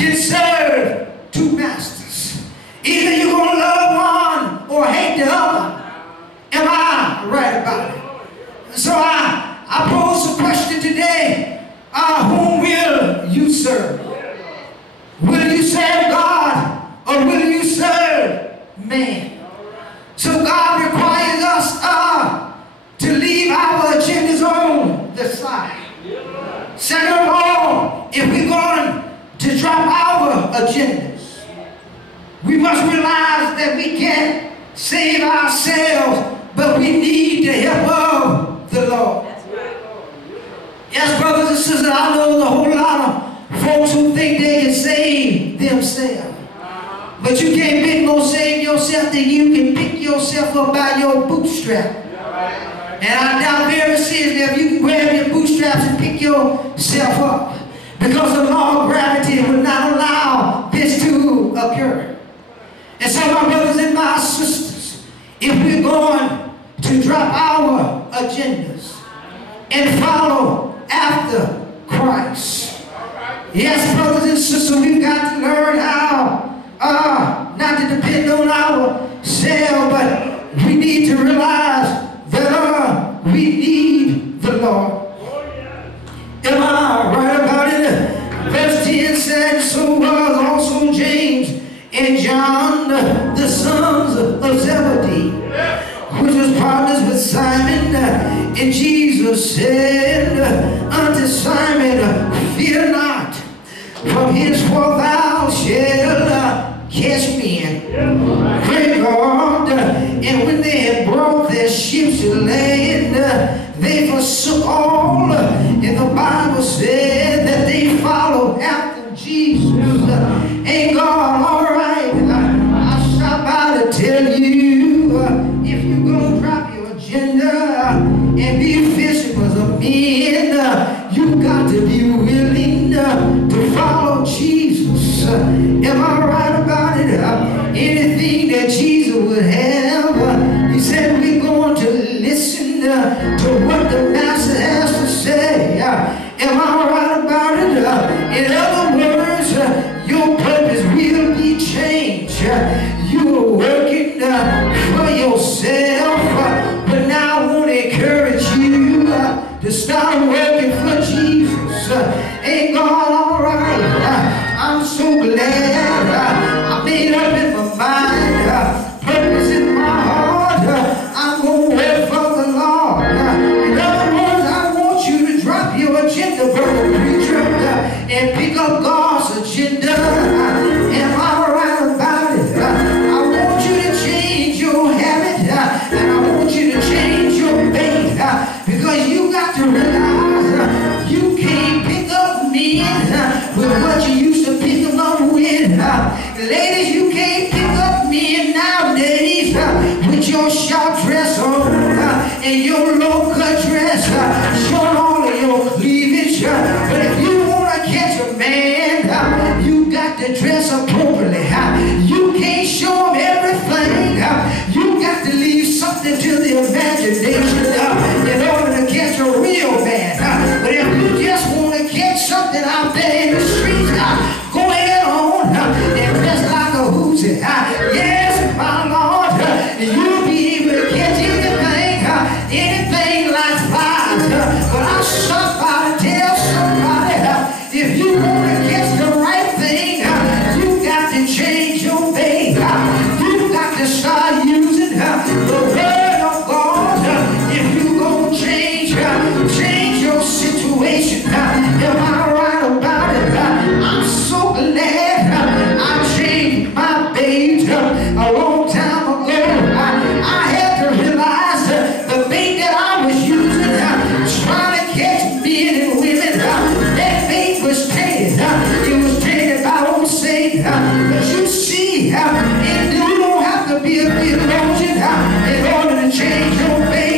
can serve two masters. Either you're going to love one or hate the other. Am I right about it? So I pose a question today. Whom will you serve? Will you serve God or will you serve man? So God requires us to leave our agendas on the side. Second of all, if we're going to drop our agendas, we must realize that we can't save ourselves, but we need the help of the Lord. Yes, brothers and sisters, I know a whole lot of folks who think they can save themselves. But you can't pick no save yourself than you can pick yourself up by your bootstrap. And I doubt very seriously if you can grab your bootstraps and pick yourself up. Because the law of gravity would not allow this to occur. And so my brothers and my sisters, if we're going to drop our agendas and follow after Christ. Yes, brothers and sisters, we've got to learn how not to depend on ourselves, but we need to realize that we need the Lord. Am I right about it? Verse 10 said, so was also James and John, the sons of Zebedee, which was partners with Simon. And Jesus said unto Simon, fear not, from henceforth thou shalt catch men. Great God. And when they had brought their ships to land, they forsook all. And the Bible said that they followed after Jesus. Ain't God all right? I stop by to tell you, if you're going to drop your agenda and be fishers of men, you got to be willing to follow Jesus. Am I right about it? Anything that Jesus would have, he said we're going to listen to what the Master has to say. Am I right about it? In other words, your purpose will be changed. You are working for yourself, but now I want to encourage you to start working for Jesus. Ain't God all right? I'm so glad I made up in my mind, purpose in my heart. I'm going to work for the Lord. In other words, I want you to drop your agenda, brother preacher, and pick up God's agenda. Am I right about it? I want you to change your habit, and I want you to change your faith, because you got to realize you can't pick up men with what you used to pick them up with. Ladies, you can't pick up men nowadays with your short dress on and your low-cut dress, showing all of your cleavage. But if you want to catch a man, you got to dress appropriately. You can't show him everything. You got to leave something to the imagination in order to catch a real man. But if you just want to catch something out there in the streets, go ahead on and dress like a hoosie. Yes, my Lord, you'll be able to catch anything like flies. But I stop by to tell somebody, if you want to catch the right thing, you got to change your faith. You got to start using the word of God. If you gonna change your situation. Am I right about it? I'm so glad I changed my bait a long time ago. I had to realize the bait that I was using, trying to catch men and women, that bait was tainted. It was tainted by old Satan. But you see, and you don't have to be a theologian in order to change your bait.